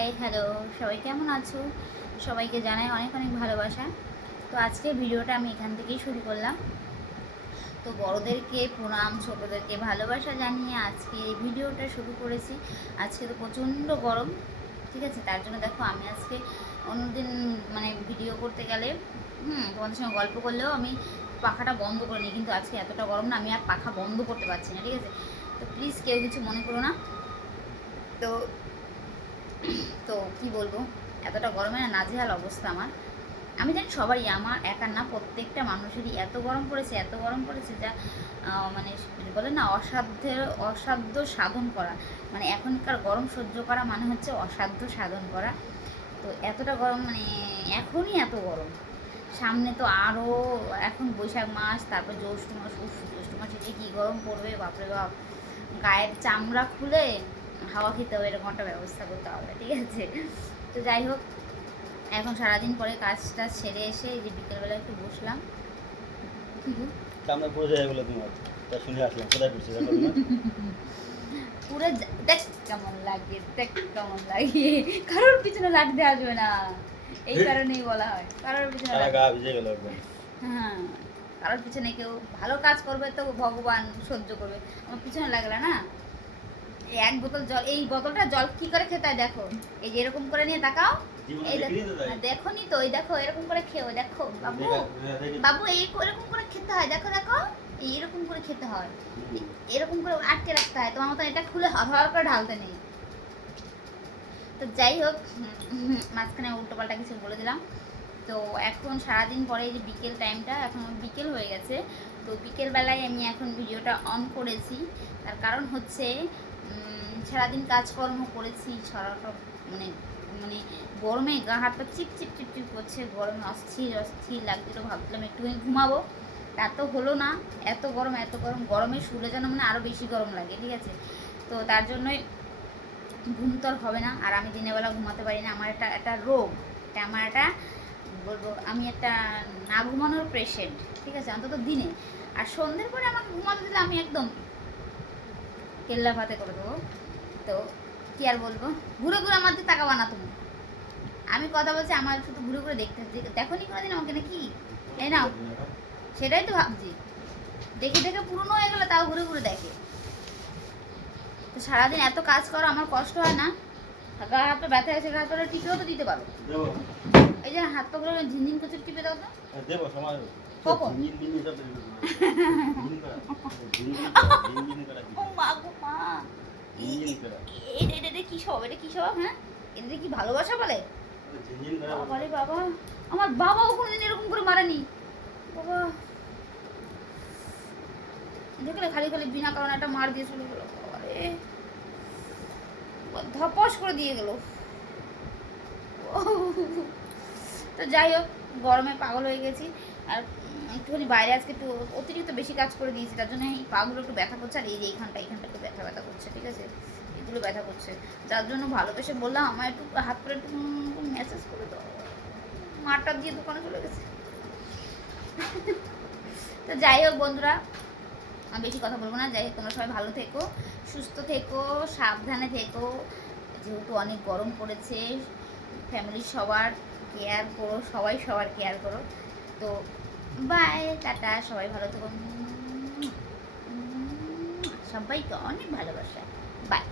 Hi hello সবাই কেমন আছো? সবাইকে জানাই অনেক অনেক ভালোবাসা। তো আজকে ভিডিওটা আমি এখান থেকেই শুরু করলাম। তো বড়োদেরকে প্রণাম, ছোটোদেরকে ভালোবাসা জানিয়ে আজকে এই ভিডিওটা শুরু করেছি। আজকে তো প্রচণ্ড গরম, ঠিক আছে? তার জন্য দেখো আমি আজকে অন্যদিন মানে ভিডিও করতে গেলে, হুম, তোমাদের সঙ্গে গল্প করলেও আমি পাখাটা বন্ধ করে নিই। কিন্তু আজকে এতটা গরম না, আমি আর পাখা বন্ধ করতে পারছি না, ঠিক আছে? তো প্লিজ কেউ কিছু মনে করো না। তো তো কি বলব? এতটা গরমে না নাজেহাল অবস্থা আমার। আমি জানি সবারই আমার একার না, প্রত্যেকটা মানুষেরই এত গরম পড়েছে, এত গরম পড়েছে যা মানে বলে না, অসাধ্যের, অসাধ্য সাধন করা। মানে এখনকার গরম সহ্য করা মানে হচ্ছে অসাধ্য সাধন করা। তো এতটা গরম মানে এখনই এত গরম। সামনে তো আরও এখন বৈশাখ মাস, তারপর জ্যৈষ্ঠ মাস জ্যৈষ্ঠ মাসে যে কী গরম পড়বে, বাপরে বাপ। গায়ের চামড়া খুলে হাওয়া খেতে হবে এরকম একটা ব্যবস্থা করতে হবে ঠিক আছে? তো যাই হোক এখন সারাদিন পরে কাজটা ছেড়ে এসে এই যে বিকেলবেলা একটু বসলাম। কি গো? যায় বলে তোমার তা শুনে আসলাম কোথায় পড়ছে পুরো দেখ কেমন লাগে দেখ কেমন লাগে। কারোর পিছনে লাগতে আসবে না এই কারণেই বলা হয় কারোর পিছনে সারা হ্যাঁ কারোর পিছনে কেউ ভালো কাজ করবে তো ভগবান সহ্য করবে আমার পিছনে লাগলে না এক বোতল জল এই বোতলটা জল কি করে খেতে হয় দেখো। এই যে এরকম করে নিয়ে তাকাও। এই দেখো নি তো এই দেখো এরকম করে খেও দেখো বাবু। বাবু এই এরকম করে খেতে হয় দেখো দেখো। এই এরকম করে খেতে হয়। এরকম করে আটকে রাখতে হয় তোমার মতন এটা খুলে হর করে ঢালতে নেই। তো যাই হোক মাঝখানে উল্টো পাল্টা কিছু বলে দিলাম। তো এখন সারাদিন পরে এই যে বিকেল টাইমটা এখন বিকেল হয়ে গেছে। তো বিকেলবেলায় আমি এখন ভিডিওটা অন করেছি। তার কারণ হচ্ছে সারাদিন কাজকর্ম করেছি সারাটা মানে মানে গরমে গা হাত পা চিপ চিপ চিপ চিপ করছে, গরমে অস্থির অস্থির লাগছিল, ভাবছিলাম একটুখানি ঘুমাবো। তা তো হলো না, এত গরম এত গরম, গরমে শুলে যেন মানে আরও বেশি গরম লাগে, ঠিক আছে? তো তার জন্যই ঘুম তো আর হবে না, আর আমি দিনের বেলা ঘুমাতে পারি না, আমার একটা একটা রোগ এটা আমার একটা, বলব আমি একটা না ঘুমানোর পেশেন্ট ঠিক আছে? অন্তত দিনে। আর সন্ধ্যের পরে আমাকে ঘুমাতে দিলে আমি একদম কেল্লা ভাতে করে দেবো। তো কি আর বলব? ঘুরে ঘুরে আমার দিকে তাকাবা না তুমি আমি কথা বলছি, আমার শুধু ঘুরে ঘুরে দেখতে দেখো নি কোনোদিন আমাকে নাকি? এই নাও। সেটাই তো ভাবছি। দেখে দেখে পুরনো হয়ে গেলো তাও ঘুরে ঘুরে দেখে। তো সারাদিন এত কাজ করো, আমার কষ্ট হয় না। গা হাত ব্যথা গেছে গা হাত পাটা টিপেও তো দিতে পারো। দেবো। এই যে হাত পাগুলো ঝিনঝিন করছে টিপে দাও তো। হ্যাঁ, দেবো সময় কখন? ঝিনঝিন সব। ঝিনঝিন করা। ঝিনঝিন করা? ও মা গো মা। ঝিনঝিন করা। এটা কি সব এটা কি সব হ্যাঁ? এটা কি ভালোবাসা বলে? ঝিনঝিন করা বাবা রে বাবা। আমার বাবাও কোনোদিন এরকম করে মারেনি। বাবা। দেখলে খালি খালি বিনা কারণে একটা মার দিয়ে চলে গেলো। বাবারে। ধপস করে দিয়ে গেল। তো যাই হোক, গরমে পাগল হয়ে গেছি। আর একটুখানি বাইরে আজকে একটু অতিরিক্ত বেশি কাজ করে দিয়েছি, তার জন্য এই পাগুলো একটু ব্যথা করছে, আর এই যে এইখানটা এইখানটা একটু ব্যথা ব্যথা করছে, ঠিক আছে? এগুলো ব্যথা করছে। যার জন্য ভালোবেসে বললাম আমার একটু হাত করে একটু মেসেজ করে দাও। মারটা দিয়ে দোকানে চলে গেছে। তো যাই হোক বন্ধুরা বেশি কথা বলব না। যাই হোক, তোমরা সবাই ভালো থেকো, সুস্থ থেকো, সাবধানে থেকো। যেহেতু অনেক গরম পড়েছে ফ্যামিলির সবার কেয়ার করো, সবাই সবার কেয়ার করো। তো বাই টাটা, সবাই ভালো থাকুন সবাইকে অনেক ভালোবাসা। বাই